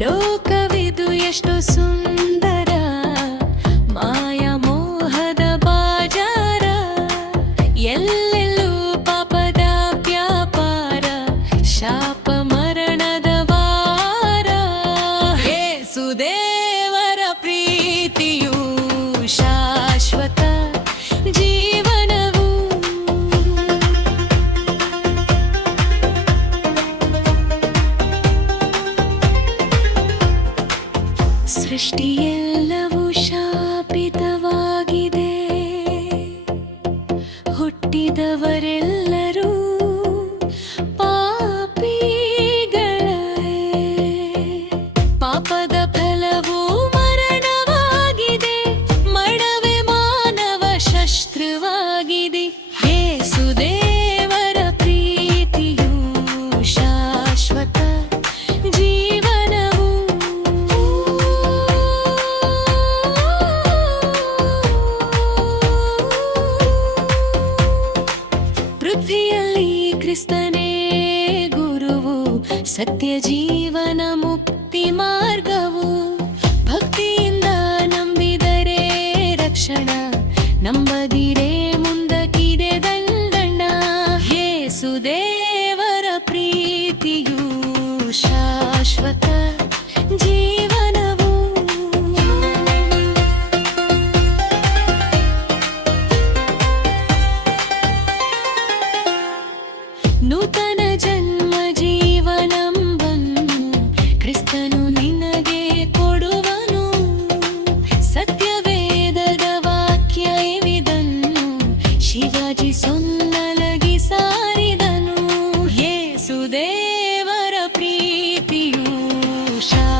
ಲೋಕವಿದು ಎಷ್ಟು ಸುಂದರ ಸೃಷ್ಟಿಯೆಲ್ಲವೂ ಶಾಪಿತವಾಗಿದೆ ಹುಟ್ಟಿದವರೆಲ್ಲ स्तने गुरुवु सत्यजीवनमुक्तिमार्गवु प्रियूषा